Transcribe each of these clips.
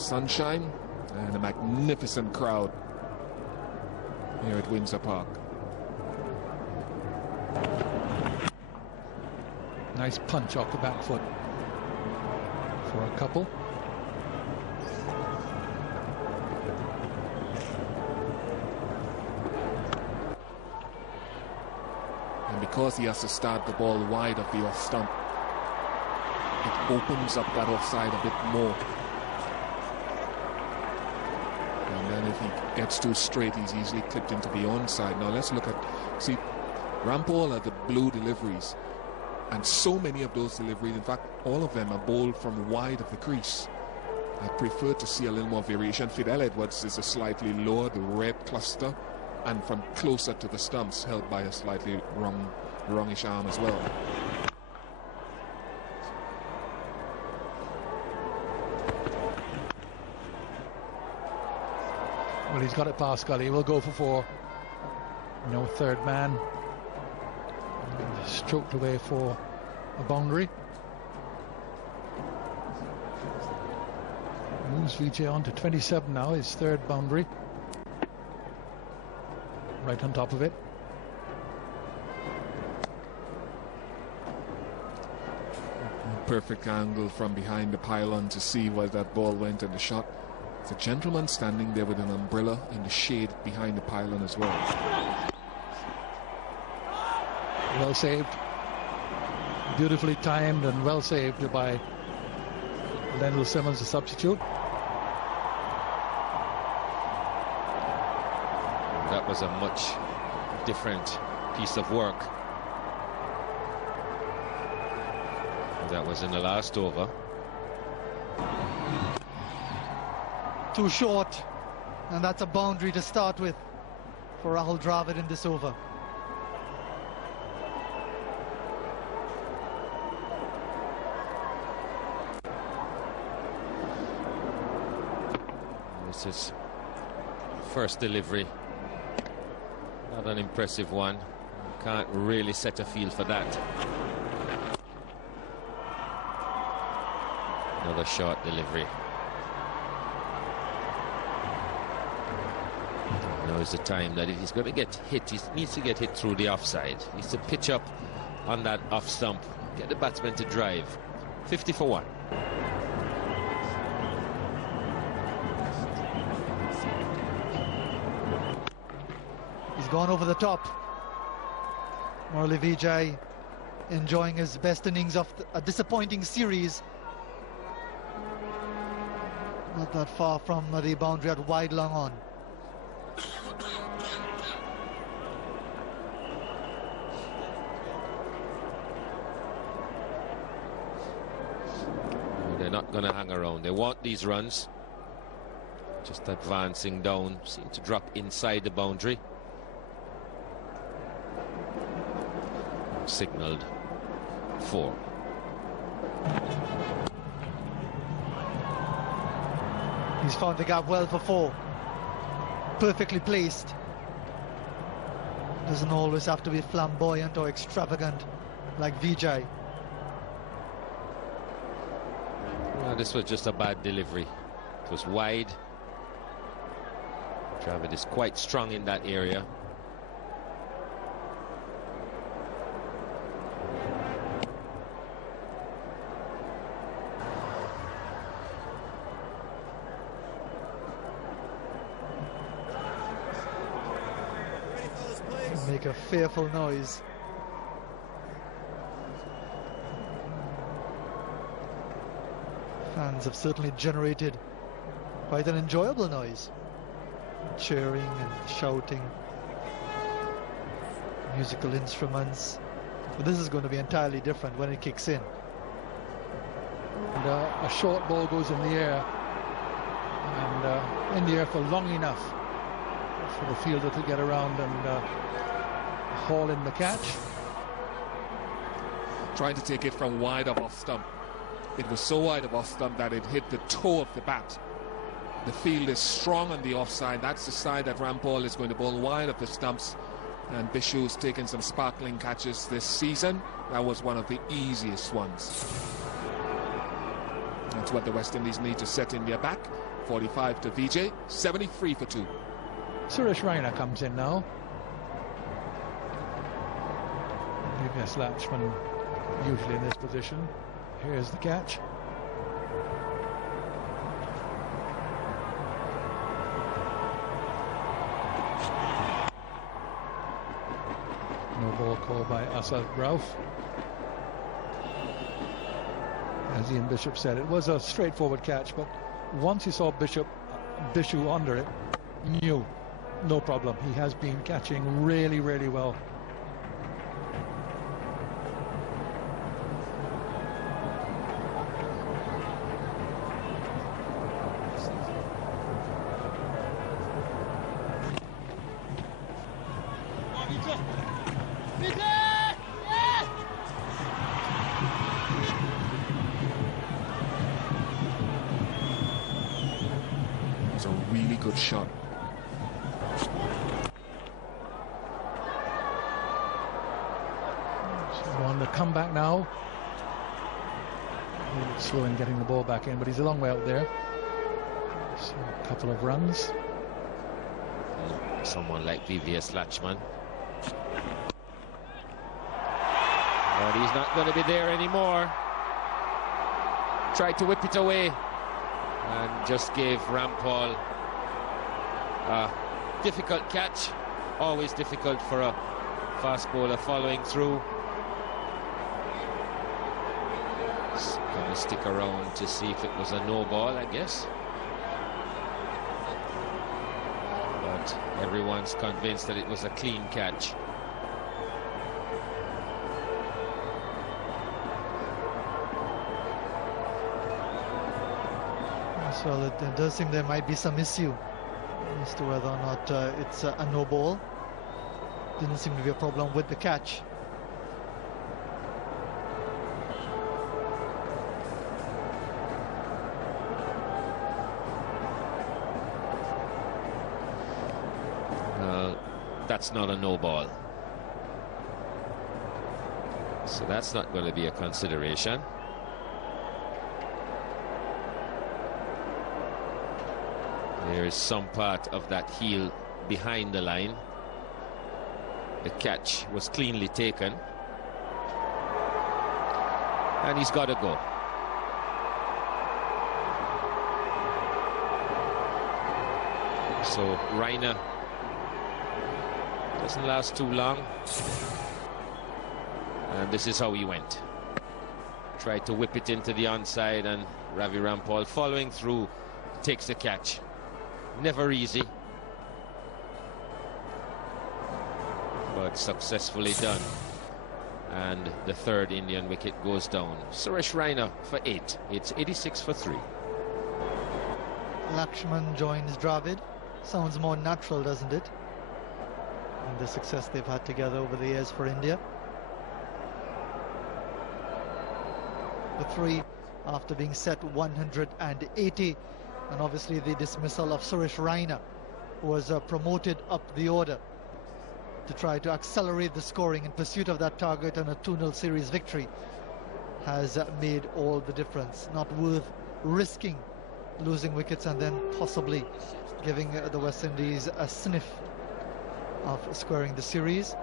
Sunshine and a magnificent crowd here at Windsor Park. Nice punch off the back foot for a couple. And because he has to start the ball wide of the off stump, it opens up that offside a bit more. And then if he gets too straight, he's easily clipped into the onside. Now let's look at, see, Rampall are the blue deliveries. And so many of those deliveries, in fact, all of them are bowled from wide of the crease. I prefer to see a little more variation. Fidel Edwards is a slightly lower, the red cluster, and from closer to the stumps, held by a slightly wrongish arm as well. Well, he's got it past Gully. We'll go for 4. No third man. Stroked away for a boundary. Moves Vijay on to 27 now, his third boundary. Right on top of it. Perfect angle from behind the pylon to see where that ball went in the shot. It's a gentleman standing there with an umbrella in the shade behind the pylon as well. Well saved. Beautifully timed and well saved by Lendl Simmons, the substitute. That was a much different piece of work. That was in the last over. Too short, and that's a boundary to start with for Rahul Dravid in this over. This is first delivery. Not an impressive one. Can't really set a feel for that. Another short delivery. Now is the time that if he's going to get hit, he needs to get hit through the offside. He needs to pitch up on that off stump, get the batsman to drive. 50 for 1. He's gone over the top. Murali Vijay enjoying his best innings of a disappointing series. Not that far from the boundary at wide long on. They're not going to hang around. They want these runs. Just advancing down. Seem to drop inside the boundary. Signaled 4. He's found the gap well for 4. Perfectly placed. Doesn't always have to be flamboyant or extravagant like Vijay. Well, this was just a bad delivery. It was wide. Dravid is quite strong in that area. Make a fearful noise. Fans have certainly generated quite an enjoyable noise. Cheering and shouting. Musical instruments. But this is going to be entirely different when it kicks in. And a short ball goes in the air. And in the air for long enough for the fielder to get around and haul in the catch. Trying to take it from wide of off stump. It was so wide of off stump that it hit the toe of the bat. The field is strong on the offside. That's the side that Rampall is going to bowl wide of the stumps. And Bishu's taken some sparkling catches this season. That was one of the easiest ones. That's what the West Indies need to set India back. 45 to Vijay, 73 for 2. Suresh Raina comes in now. Previous Latchman usually in this position. Here's the catch. No ball called by Asad Rauf. As Ian Bishop said, it was a straightforward catch, but once you saw Bishu under it, knew no problem. He has been catching really, really well. It's a really good shot. On the comeback now. A little bit slow in getting the ball back in, but he's a long way out there. So a couple of runs. Someone like VVS Latchman. But he's not going to be there anymore. Tried to whip it away and just gave Rampal a difficult catch. Always difficult for a fast bowler following through. Gonna stick around to see if it was a no ball, I guess. But everyone's convinced that it was a clean catch. So it does seem there might be some issue as to whether or not it's a no ball. Didn't seem to be a problem with the catch. That's not a no ball. So that's not going to be a consideration. There is some part of that heel behind the line. The catch was cleanly taken. And he's got to go. So Raina doesn't last too long. And this is how he went. Tried to whip it into the onside, and Ravi Rampal following through takes the catch. Never easy, but successfully done. And the third Indian wicket goes down. Suresh Raina for 8. It's 86 for 3. Lakshman joins Dravid. Sounds more natural, doesn't it? And the success they've had together over the years for India. The 3 after being set 180. And obviously the dismissal of Suresh Raina, who was promoted up the order to try to accelerate the scoring in pursuit of that target and a 2-0 series victory, has made all the difference. Not worth risking losing wickets and then possibly giving the West Indies a sniff of squaring the series.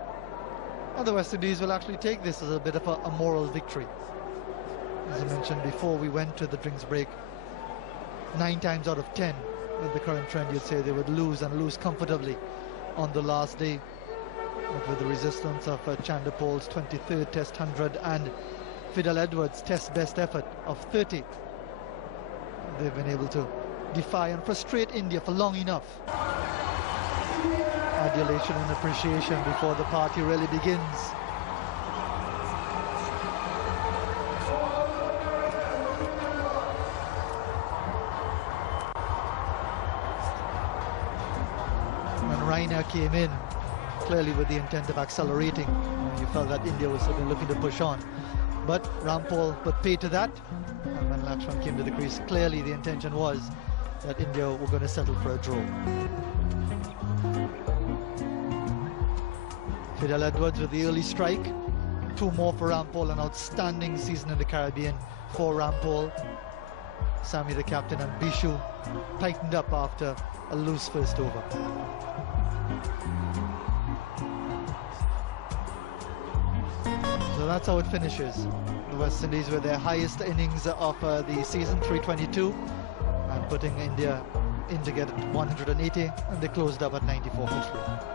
And the West Indies will actually take this as a bit of a moral victory. As I mentioned before we went to the drinks break, 9 times out of 10 with the current trend, you'd say they would lose, and lose comfortably on the last day. But with the resistance of Chanderpaul's 23rd Test 100 and Fidel Edwards' Test best effort of 30, they've been able to defy and frustrate India for long enough. Adulation and appreciation before the party really begins. Raina came in clearly with the intent of accelerating. You felt that India was certainly looking to push on, but Rampal put pay to that, and when Lakshman came to the crease, clearly the intention was that India were going to settle for a draw. Fidel Edwards with the early strike. 2 more for Rampal. An outstanding season in the Caribbean for Rampal. Sammy the captain, and Bishu tightened up after a loose first over. So that's how it finishes. The West Indies with their highest innings of the season, 322, and putting India in to get 180, and they closed up at 94 for 3.